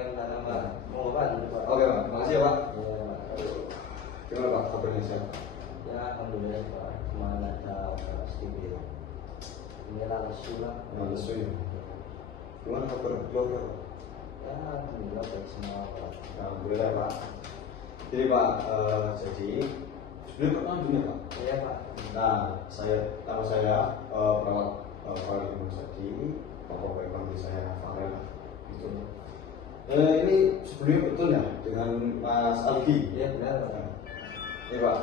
Waalaikumsalam Pak. Mau Pak? Oke Pak, makasih ya Pak. Iya Pak. Gimana Pak kabarnya sehat? Ya alhamdulillah Pak. Cuma ada sedikit. Inilah lesu lah. Lesu ya. Gimana kabar keluarga Pak? Ya alhamdulillah baik semua Pak. Alhamdulillah Pak. Jadi Pak, jadi sebelum perkenalan dunia Pak. Iya Pak. Nah, nama saya perawat Farel Musadi, Bapak Baik panggil saya Farel gitu. Ini sebelumnya betul ya dengan Mas Algi? Iya benar Pak. Iya Pak,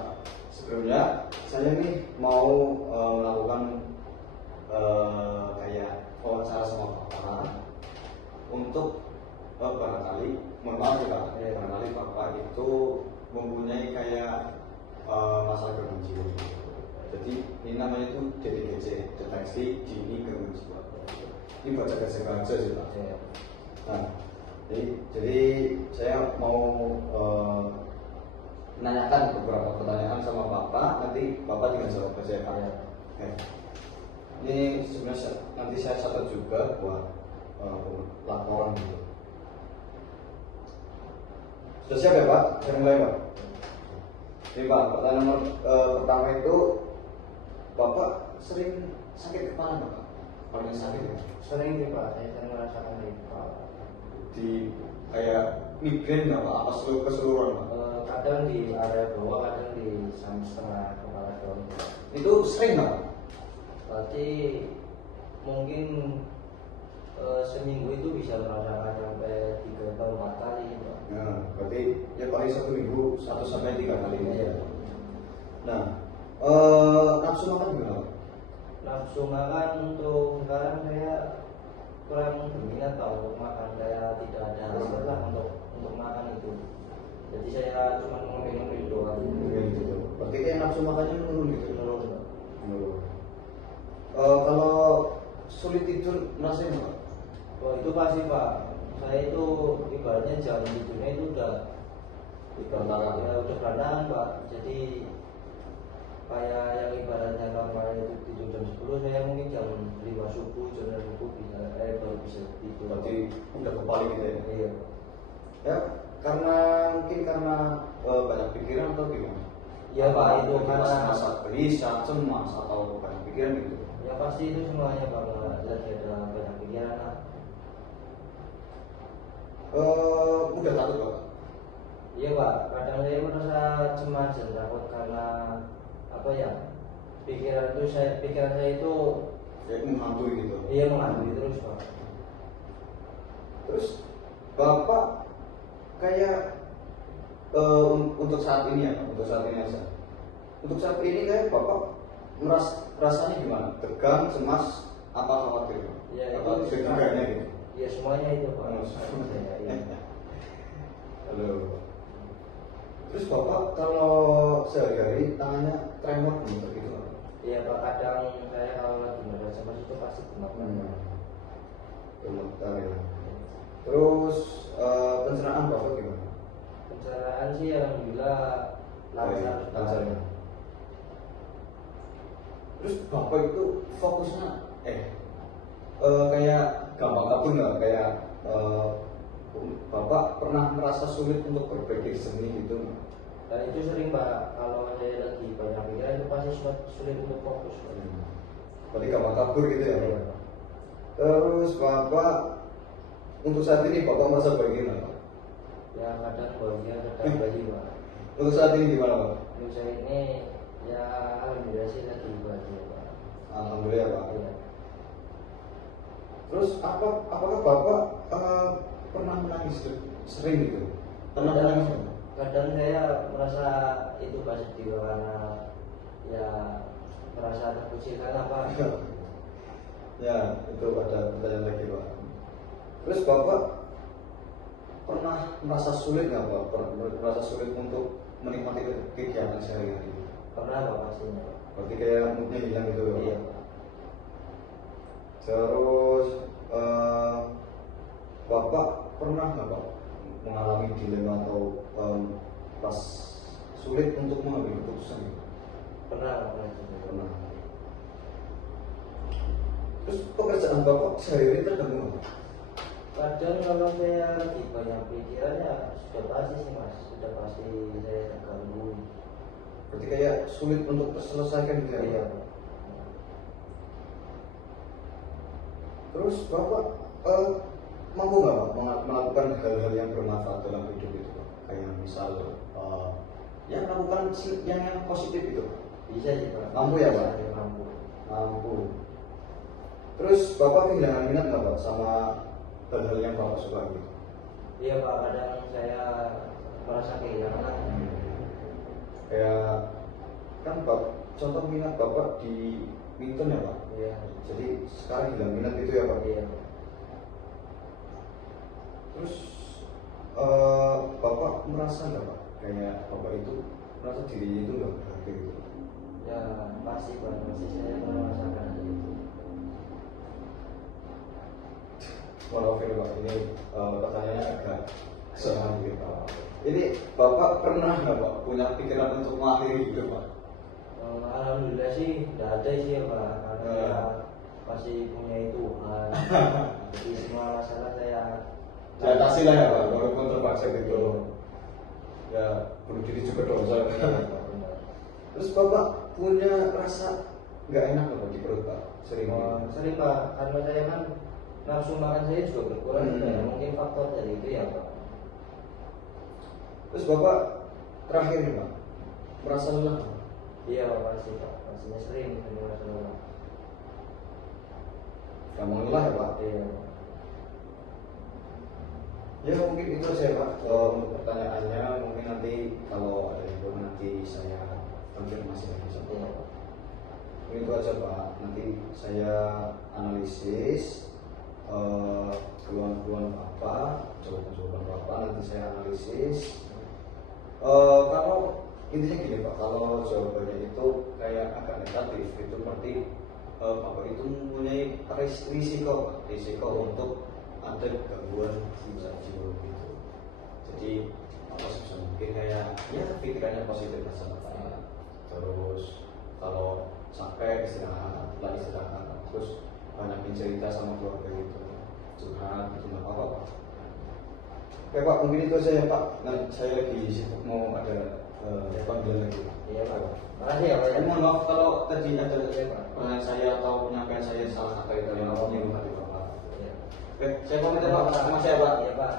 sebelumnya saya ini mau melakukan kayak wawancara sama Bapak untuk barangkali, mohon maaf ya Pak, barangkali Bapak itu mempunyai kayak masalah gangguan jiwa. Jadi ini namanya itu DTGC, deteksi dini gangguan jiwa. Ini buat jaga-jaga aja sih Pak. Nah, jadi saya mau menanyakan beberapa pertanyaan sama Bapak, nanti Bapak tinggal jawab aja ya Pak. Oke. Ini sebenarnya nanti saya catat juga buat laporan gitu. Sudah siap ya Pak? Saya mulai Pak. Jadi Pak, pertanyaan pertama itu, Bapak sering sakit kepala Bapak? Paling sakit ya? Sering sih Pak, saya sering merasakan itu Pak. Di kayak migrain nggak Pak? Apa keseluruhan Pak? Kadang di area bawah, kadang di setengah kepala doang. Itu sering nggak Pak? Berarti mungkin seminggu itu bisa merasakan sampai 3 atau 4 kali Pak. Nah, berarti ya paling 1 minggu 1 sampai 3 kali Iya. Nah, nafsu makan gimana Pak? Nafsu makan untuk sekarang saya kurang berminat Pak untuk makan, saya tidak ada hasrat lah untuk makan itu. Jadi saya cuma ngemil-ngemil doang. Gitu. Berarti kayak nafsu makannya menurun gitu? Menurun Pak. Menurun. Kalau sulit tidur ngerasain Pak? Oh itu pasti Pak. Saya itu ibaratnya jam tidurnya itu udah Berantakan. ya udah berantakan Pak. Jadi kayak yang ibaratnya kamar itu tidur jam 10, saya mungkin jam 5 subuh, jam 6 subuh bisa baru bisa tidur. Berarti udah kebalik gitu ya? Iya. Ya, mungkin karena banyak pikiran atau gimana? Ya Pak, itu karena masa gelisah, cemas atau banyak pikiran gitu? ya pasti itu semuanya Pak, lagi ada banyak pikiran lah. Udah takut Pak? Iya Pak, kadang saya merasa cemas dan takut karena apa ya, pikiran saya itu Ya menghantui gitu. iya menghantui terus Pak. Terus Bapak kayak untuk saat ini ya, untuk saat ini aja. Untuk saat ini kayak Bapak rasanya gimana? Tegang, cemas, apa khawatir? Ya, apa itu ketiganya gitu? Ya semuanya itu Pak. Oh, Ya. Halo. Terus Bapak kalau sehari-hari tangannya tremor gitu gitu Pak? Iya Pak, kadang saya kalau lagi merasa cemas itu pasti gemetar. Gemetar ya. Terus pencernaan Bapak gimana? Pencernaan sih alhamdulillah lancar. Lancar ya. Terus Bapak itu fokusnya kayak gampang kabur nggak? Kayak Bapak pernah merasa sulit untuk berpikir jernih gitu nggak? Dan itu sering Pak, kalau saya lagi banyak pikiran itu pasti sulit untuk fokus. Berarti gampang kabur gitu ya? Iya, Pak? Terus Bapak untuk saat ini Bapak merasa bahagia nggak Pak? Ya kadang bahagia, kadang bahagia Pak. Untuk saat ini gimana Pak? Untuk saya ini ya alhamdulillah sih lagi bahagia Pak. Alhamdulillah Pak. Iya. Terus apakah Bapak pernah menangis sering gitu? Pernah menangis nggak? Kadang saya merasa itu Pak sedih karena ya merasa terkucilkan apa. Ya, itu ada pertanyaan lagi Pak. Terus Bapak pernah merasa sulit nggak Pak? Merasa sulit untuk menikmati kegiatan sehari-hari? Pernah Pak pastinya Pak. Berarti kayak moodnya hilang gitu ya Pak? Iya Pak. Terus Bapak pernah nggak Pak mengalami dilema atau pas sulit untuk mengambil keputusan gitu? Pernah juga. Pernah. Terus pekerjaan Bapak sehari-hari terganggu nggak? Kadang kalau saya lagi banyak pikiran ya sudah pasti sih mas, sudah pasti saya terganggu. Berarti kayak sulit untuk terselesaikan gitu ya? Iya. Terus Bapak mampu nggak Pak melakukan hal-hal yang bermanfaat dalam hidup itu Pak? Kayak misal ya melakukan yang positif itu Pak? Bisa sih pak. Mampu ya Pak? Saya mampu. Mampu. Terus Bapak kehilangan minat nggak Pak sama hal-hal yang Bapak suka gitu? Iya pak, kadang saya merasa kehilangan. Kayak kan contoh minat Bapak di Minton ya Pak? Iya. Jadi sekarang hilang minat itu ya Pak? Iya. Terus Bapak merasa nggak Pak? Kayak Bapak itu merasa dirinya itu nggak berharga gitu? Ya pasti pak, pasti saya merasakan hal itu. Maaf ya Pak, ini pertanyaannya agak soal gitu Pak. Ini Bapak pernah nggak Pak punya pikiran untuk mengakhiri hidup Pak? Alhamdulillah sih tidak ada sih ya pak, karena Ya. ya masih punya Tuhan. Jadi semua masalah saya Diatasi lah ya Pak, walaupun terpaksa gitu. Ya bunuh diri juga dosa. Iya, Pak, benar. Terus Bapak punya rasa nggak enak nggak Pak di perut Pak? Sering gitu? Sering pak, karena saya kan nafsu makan saya juga berkurang. Ya, mungkin faktor dari itu ya pak. Terus Bapak terakhir nih Pak, merasa lelah Pak? Iya pak, pasti pak, pastinya sering merasa lelah. Gampang lelah ya Pak? Iya. Ya mungkin itu saja Pak untuk pertanyaannya. Mungkin nanti kalau ada yang belum nanti saya konfirmasi lagi sama Iya. Pak. Mungkin itu aja Pak. Nanti saya analisis keluhan-keluhan Bapak, jawaban-jawaban Bapak nanti saya analisis. Kalau intinya gini Pak, kalau jawabannya itu kayak agak negatif, itu berarti Bapak itu mempunyai risiko untuk ada gangguan jiwa gitu. Jadi apa sebisa mungkin kayak ya pikirannya positif aja Pak. Terus kalau sampai istirahat, terus banyakin cerita sama keluarga gitu, curhat gitu nggak apa-apa Pak. Oke Pak, mungkin itu aja ya Pak. Nanti saya lagi sibuk mau ada panggilan lagi. Iya pak. Makasih ya pak. Saya mohon maaf kalau tadi ada Iya, Pak. pertanyaan saya atau penyampaian saya salah kata itu yang menyinggung hati Bapak. Iya. Oke, saya pamit ya Pak. Terima kasih ya Pak. Iya pak.